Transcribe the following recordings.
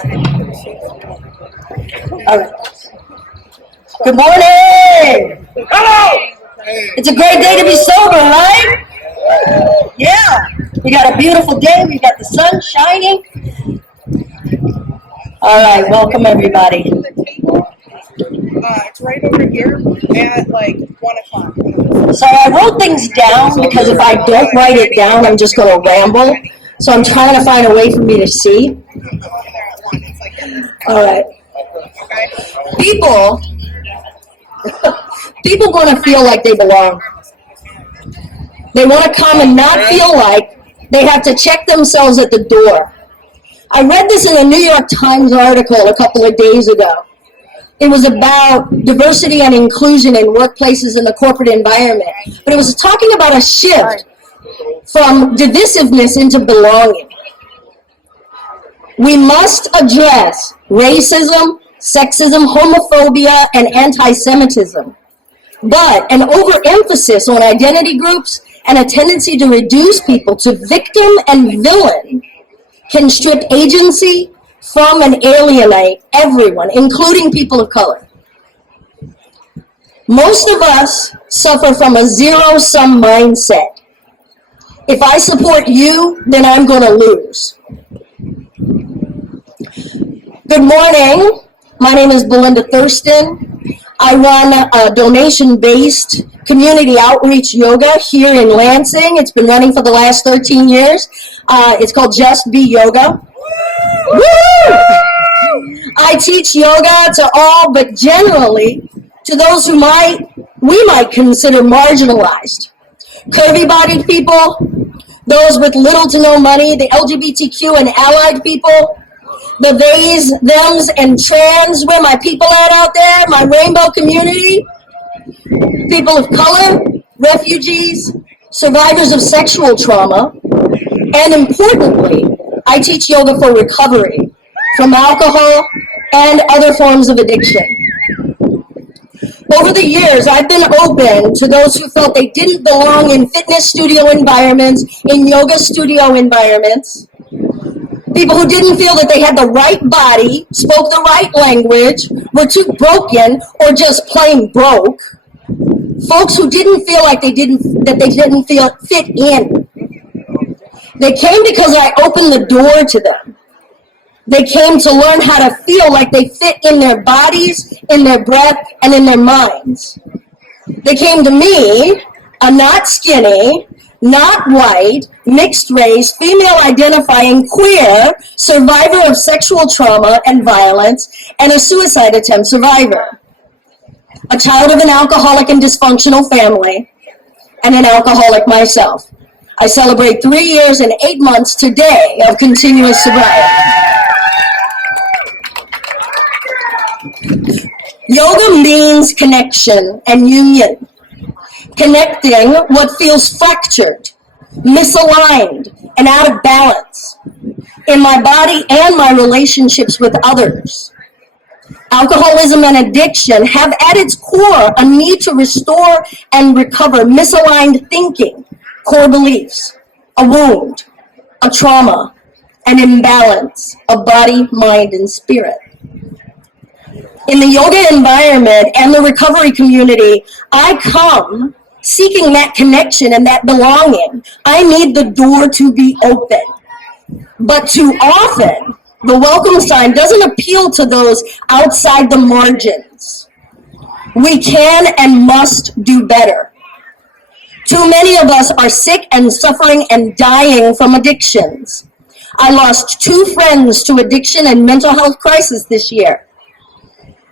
All right. Good morning. Hello. It's a great day to be sober, right? Yeah. We got a beautiful day. We got the sun shining. All right. Welcome, everybody. It's right over here at like 1 o'clock. So I wrote things down because if I don't write it down, I'm just going to ramble. So I'm trying to find a way for me to see. All right. People want to feel like they belong. They want to come and not feel like they have to check themselves at the door. I read this in a New York Times article a couple of days ago. It was about diversity and inclusion in workplaces in the corporate environment. But it was talking about a shift from divisiveness into belonging. We must address racism, sexism, homophobia, and antisemitism. But an overemphasis on identity groups and a tendency to reduce people to victim and villain can strip agency from and alienate everyone, including people of color. Most of us suffer from a zero-sum mindset. If I support you, then I'm going to lose. Good morning. My name is Belinda Thurston. I run a donation-based community outreach yoga here in Lansing. It's been running for the last 13 years. It's called Just Be Yoga. Woo! I teach yoga to all, but generally to those who we might consider marginalized. Curvy-bodied people, those with little to no money, the LGBTQ and allied people, the theys, thems, and trans, where my people at out there, my rainbow community, people of color, refugees, survivors of sexual trauma, and importantly, I teach yoga for recovery from alcohol and other forms of addiction. Over the years, I've been open to those who felt they didn't belong in fitness studio environments, in yoga studio environments, people who didn't feel that they had the right body, spoke the right language, were too broken, or just plain broke. Folks who didn't feel like they didn't feel fit in. They came because I opened the door to them. They came to learn how to feel like they fit in their bodies, in their breath, and in their minds. They came to me, a not skinny, not white, mixed race, female identifying, queer, survivor of sexual trauma and violence, and a suicide attempt survivor. A child of an alcoholic and dysfunctional family, and an alcoholic myself. I celebrate 3 years and 8 months today of continuous sobriety. Yoga means connection and union. Connecting what feels fractured, misaligned, and out of balance in my body and my relationships with others. Alcoholism and addiction have at its core a need to restore and recover misaligned thinking, core beliefs, a wound, a trauma, an imbalance of body, mind, and spirit. In the yoga environment and the recovery community, I come seeking that connection and that belonging. I need the door to be open. But too often, the welcome sign doesn't appeal to those outside the margins. We can and must do better. Too many of us are sick and suffering and dying from addictions. I lost 2 friends to addiction and mental health crisis this year.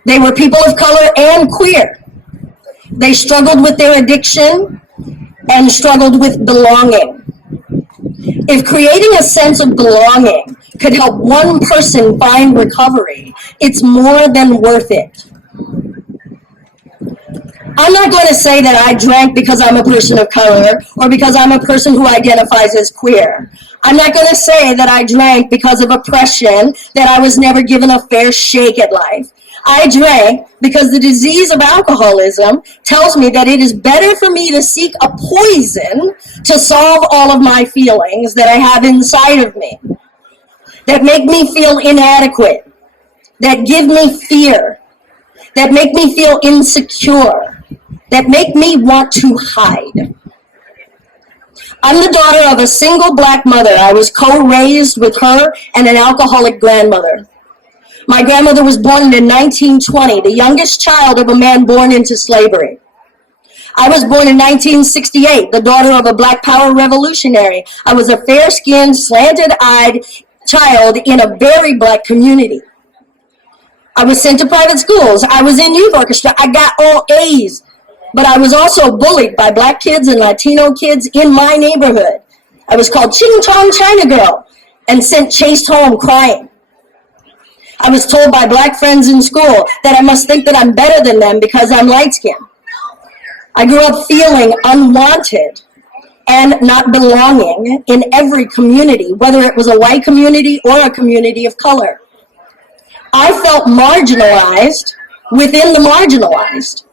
They were people of color and queer. They struggled with their addiction and struggled with belonging. If creating a sense of belonging could help one person find recovery, it's more than worth it. I'm not going to say that I drank because I'm a person of color or because I'm a person who identifies as queer. I'm not going to say that I drank because of oppression, that I was never given a fair shake at life. I drank because the disease of alcoholism tells me that it is better for me to seek a poison to solve all of my feelings that I have inside of me. that make me feel inadequate, that give me fear, that make me feel insecure, that make me want to hide. I'm the daughter of a single black mother. I was co-raised with her and an alcoholic grandmother. My grandmother was born in 1920, the youngest child of a man born into slavery. I was born in 1968, the daughter of a Black Power revolutionary. I was a fair-skinned, slanted-eyed child in a very black community. I was sent to private schools. I was in youth orchestra. I got all A's. But I was also bullied by black kids and Latino kids in my neighborhood. I was called Ching Chong China Girl and chased home crying. I was told by black friends in school that I must think that I'm better than them because I'm light-skinned. I grew up feeling unwanted and not belonging in every community, whether it was a white community or a community of color. I felt marginalized within the marginalized.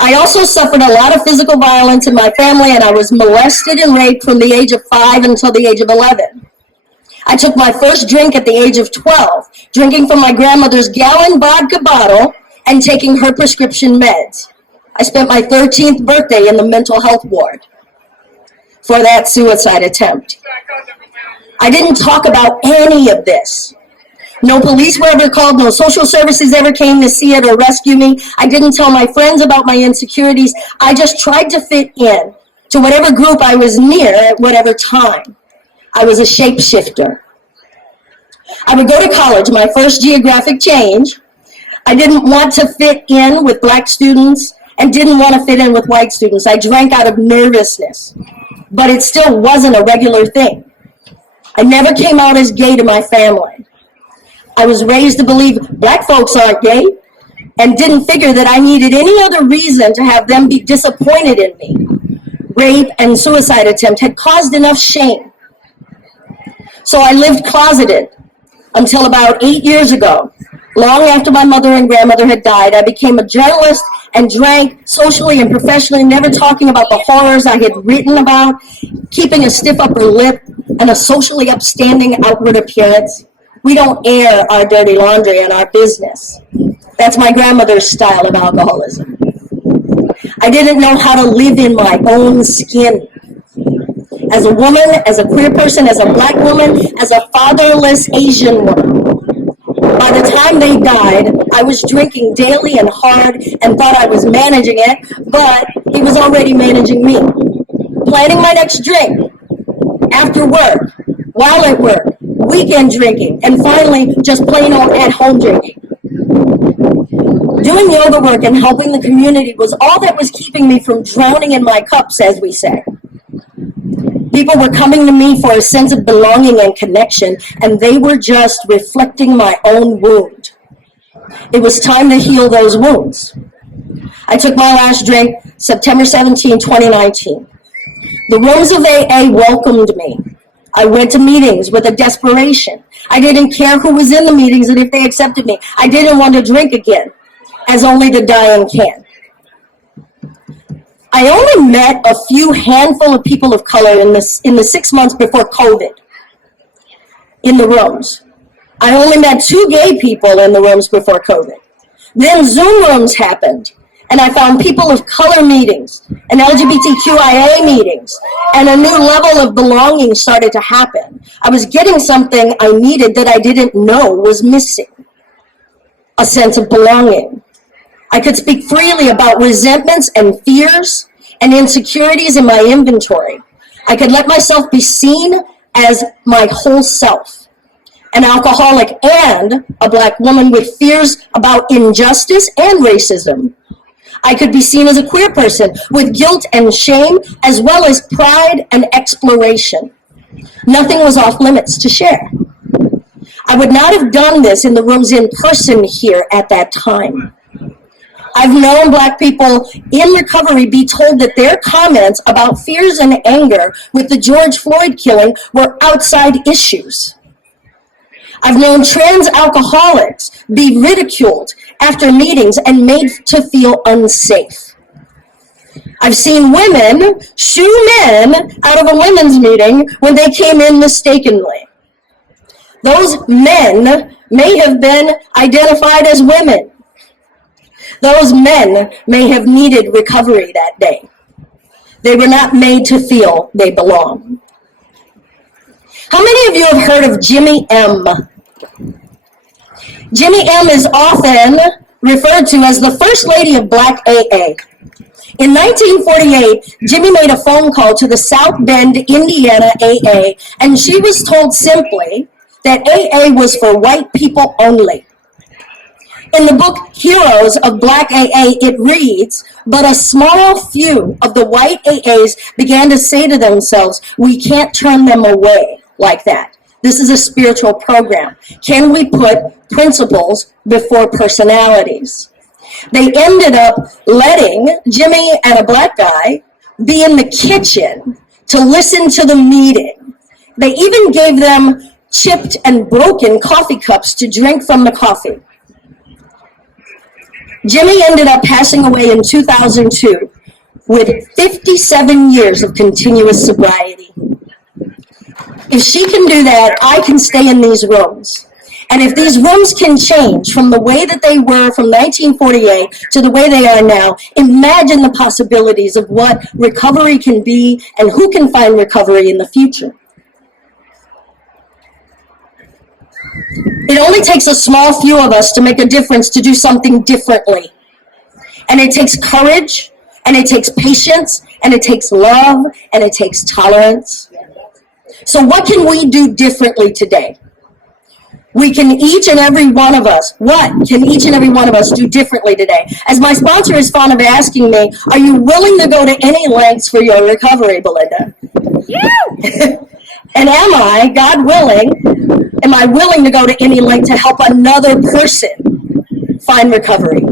I also suffered a lot of physical violence in my family, and I was molested and raped from the age of 5 until the age of 11. I took my first drink at the age of 12, drinking from my grandmother's gallon vodka bottle and taking her prescription meds. I spent my 13th birthday in the mental health ward for that suicide attempt. I didn't talk about any of this. No police were ever called, no social services ever came to see it or rescue me. I didn't tell my friends about my insecurities. I just tried to fit in to whatever group I was near at whatever time. I was a shapeshifter. I would go to college, my first geographic change. I didn't want to fit in with black students and didn't want to fit in with white students. I drank out of nervousness, but it still wasn't a regular thing. I never came out as gay to my family. I was raised to believe black folks aren't gay and didn't figure that I needed any other reason to have them be disappointed in me. Rape and suicide attempt had caused enough shame. So I lived closeted until about 8 years ago. Long after my mother and grandmother had died, I became a journalist and drank socially and professionally, never talking about the horrors I had written about, keeping a stiff upper lip and a socially upstanding outward appearance. We don't air our dirty laundry in our business. That's my grandmother's style of alcoholism. I didn't know how to live in my own skin. As a woman, as a queer person, as a black woman, as a fatherless Asian woman. By the time they died, I was drinking daily and hard and thought I was managing it, but it was already managing me. Planning my next drink, after work, while at work, weekend drinking, and finally just plain old at-home drinking. Doing yoga work and helping the community was all that was keeping me from drowning in my cups, as we say. People were coming to me for a sense of belonging and connection, and they were just reflecting my own wound. It was time to heal those wounds. I took my last drink September 17, 2019. The rooms of AA welcomed me. I went to meetings with a desperation. I didn't care who was in the meetings and if they accepted me. I didn't want to drink again, as only the dying can. I only met a few handful of people of color in the 6 months before COVID in the rooms. I only met 2 gay people in the rooms before COVID. Then Zoom rooms happened, and I found people of color meetings and LGBTQIA meetings, and a new level of belonging started to happen. I was getting something I needed that I didn't know was missing, a sense of belonging. I could speak freely about resentments and fears and insecurities in my inventory. I could let myself be seen as my whole self, an alcoholic and a black woman with fears about injustice and racism. I could be seen as a queer person with guilt and shame, as well as pride and exploration. Nothing was off limits to share. I would not have done this in the rooms in person here at that time. I've known black people in recovery be told that their comments about fears and anger with the George Floyd killing were outside issues. I've known trans alcoholics be ridiculed after meetings and made to feel unsafe. I've seen women shoo men out of a women's meeting when they came in mistakenly. Those men may have been identified as women. Those men may have needed recovery that day. They were not made to feel they belong. How many of you have heard of Jimmy M? Jimmy M is often referred to as the first lady of Black AA. In 1948, Jimmy made a phone call to the South Bend, Indiana AA, and she was told simply that AA was for white people only. In the book Heroes of Black AA, it reads, but a small few of the white AAs began to say to themselves, we can't turn them away like that. This is a spiritual program. Can we put principles before personalities? They ended up letting Jimmy and a black guy be in the kitchen to listen to the meeting. They even gave them chipped and broken coffee cups to drink from the coffee. Jimmy ended up passing away in 2002 with 57 years of continuous sobriety. If she can do that, I can stay in these rooms. And if these rooms can change from the way that they were from 1948 to the way they are now, imagine the possibilities of what recovery can be and who can find recovery in the future. It only takes a small few of us to make a difference, to do something differently. And it takes courage, and it takes patience, and it takes love, and it takes tolerance. So what can we do differently today? We can each and every one of us, what can each and every one of us do differently today? As my sponsor is fond of asking me, are you willing to go to any lengths for your recovery, Belinda? Yeah. And am I, God willing, am I willing to go to any length to help another person find recovery?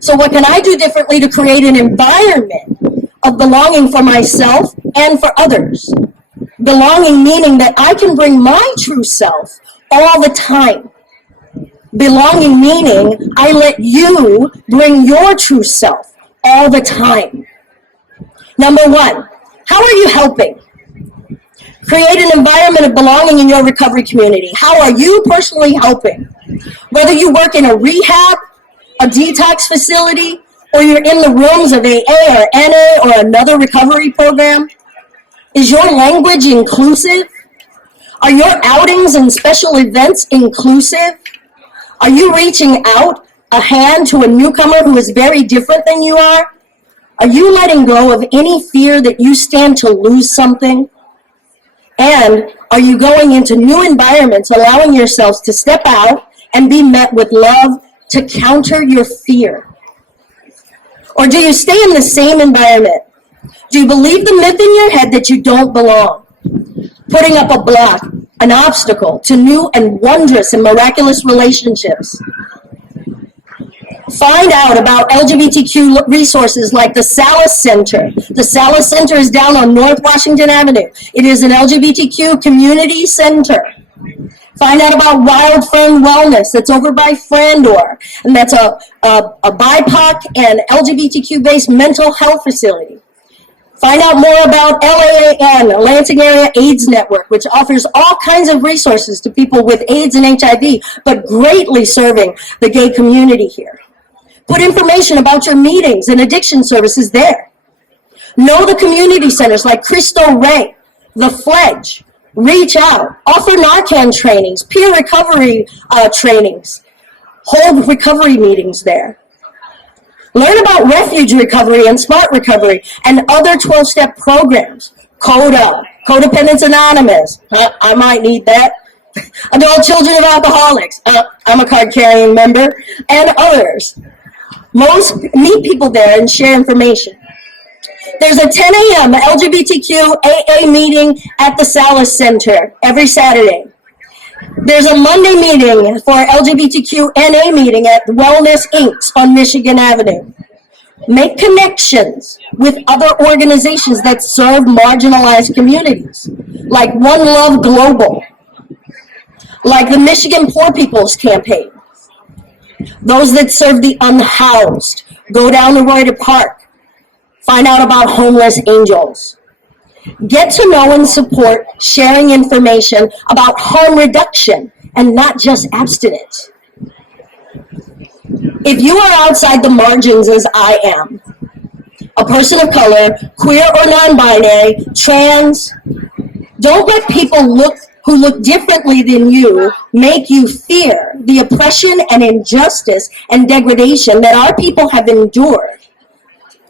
So what can I do differently to create an environment of belonging for myself and for others? Belonging meaning that I can bring my true self all the time. Belonging meaning I let you bring your true self all the time. Number one, how are you helping? Create an environment of belonging in your recovery community. How are you personally helping? Whether you work in a rehab, a detox facility, or you're in the rooms of AA or NA or another recovery program, is your language inclusive? Are your outings and special events inclusive? Are you reaching out a hand to a newcomer who is very different than you are? Are you letting go of any fear that you stand to lose something? And are you going into new environments, allowing yourselves to step out and be met with love to counter your fear? Or do you stay in the same environment? Do you believe the myth in your head that you don't belong? Putting up a block, an obstacle to new and wondrous and miraculous relationships. Find out about LGBTQ resources like the Salis Center. The Salis Center is down on North Washington Avenue. It is an LGBTQ community center. Find out about Wild Friend Wellness. That's over by Frandor. And that's a BIPOC and LGBTQ-based mental health facility. Find out more about LAAN, Lansing Area AIDS Network, which offers all kinds of resources to people with AIDS and HIV, but greatly serving the gay community here. Put information about your meetings and addiction services there. Know the community centers like Cristo Rey, The Fledge. Reach out. Offer Narcan trainings, peer recovery trainings. Hold recovery meetings there. Learn about refuge recovery and smart recovery and other 12-step programs. CODA, Codependence Anonymous. I might need that. Adult Children of Alcoholics. I'm a card-carrying member. And others. Meet people there and share information. There's a 10 a.m. LGBTQ AA meeting at the Salis Center every Saturday. There's a Monday meeting for LGBTQ NA meeting at Wellness Inc. on Michigan Avenue. Make connections with other organizations that serve marginalized communities, like One Love Global, like the Michigan Poor People's Campaign. Those that serve the unhoused. Go down to Reuter Park. Find out about Homeless Angels. Get to know and support sharing information about harm reduction and not just abstinence. If you are outside the margins as I am, a person of color, queer or non-binary, trans, don't let people who look differently than you make you fear the oppression and injustice and degradation that our people have endured.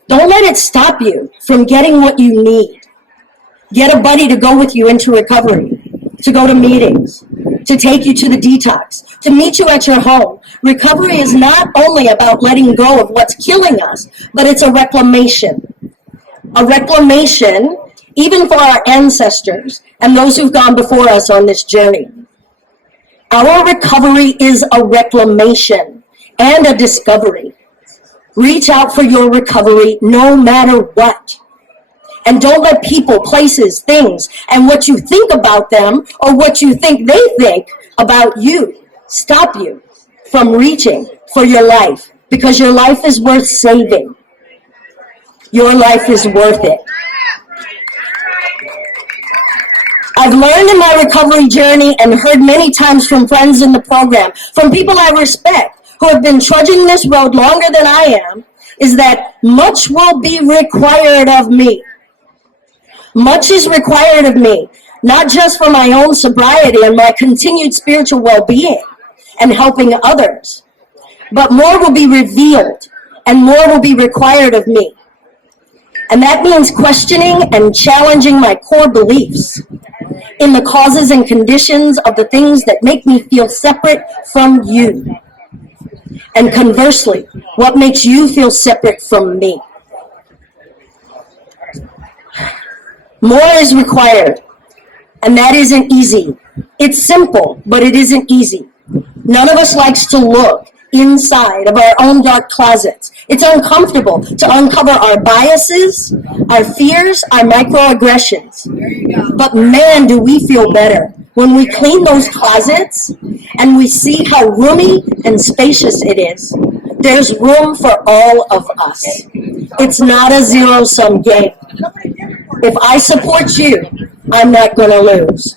Don't let it stop you from getting what you need. Get a buddy to go with you into recovery, to go to meetings, to take you to the detox, to meet you at your home. Recovery is not only about letting go of what's killing us, but it's a reclamation. A reclamation even for our ancestors and those who've gone before us on this journey. Our recovery is a reclamation and a discovery. Reach out for your recovery no matter what. And don't let people, places, things, and what you think about them or what you think they think about you stop you from reaching for your life, because your life is worth saving. Your life is worth it. I've learned in my recovery journey and heard many times from friends in the program, from people I respect who have been trudging this road longer than I am, is that much will be required of me. Much is required of me, not just for my own sobriety and my continued spiritual well-being and helping others, but more will be revealed and more will be required of me. And that means questioning and challenging my core beliefs in the causes and conditions of the things that make me feel separate from you. And conversely, what makes you feel separate from me? More is required, and that isn't easy. It's simple, but it isn't easy. None of us likes to look inside of our own dark closets. It's uncomfortable to uncover our biases, our fears, our microaggressions. But man, do we feel better when we clean those closets and we see how roomy and spacious it is. There's room for all of us. It's not a zero-sum game. If I support you, I'm not going to lose.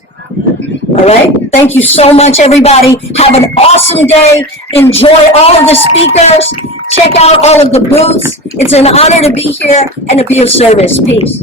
All right? Thank you so much, everybody. Have an awesome day. Enjoy all of the speakers. Check out all of the booths. It's an honor to be here and to be of service. Peace.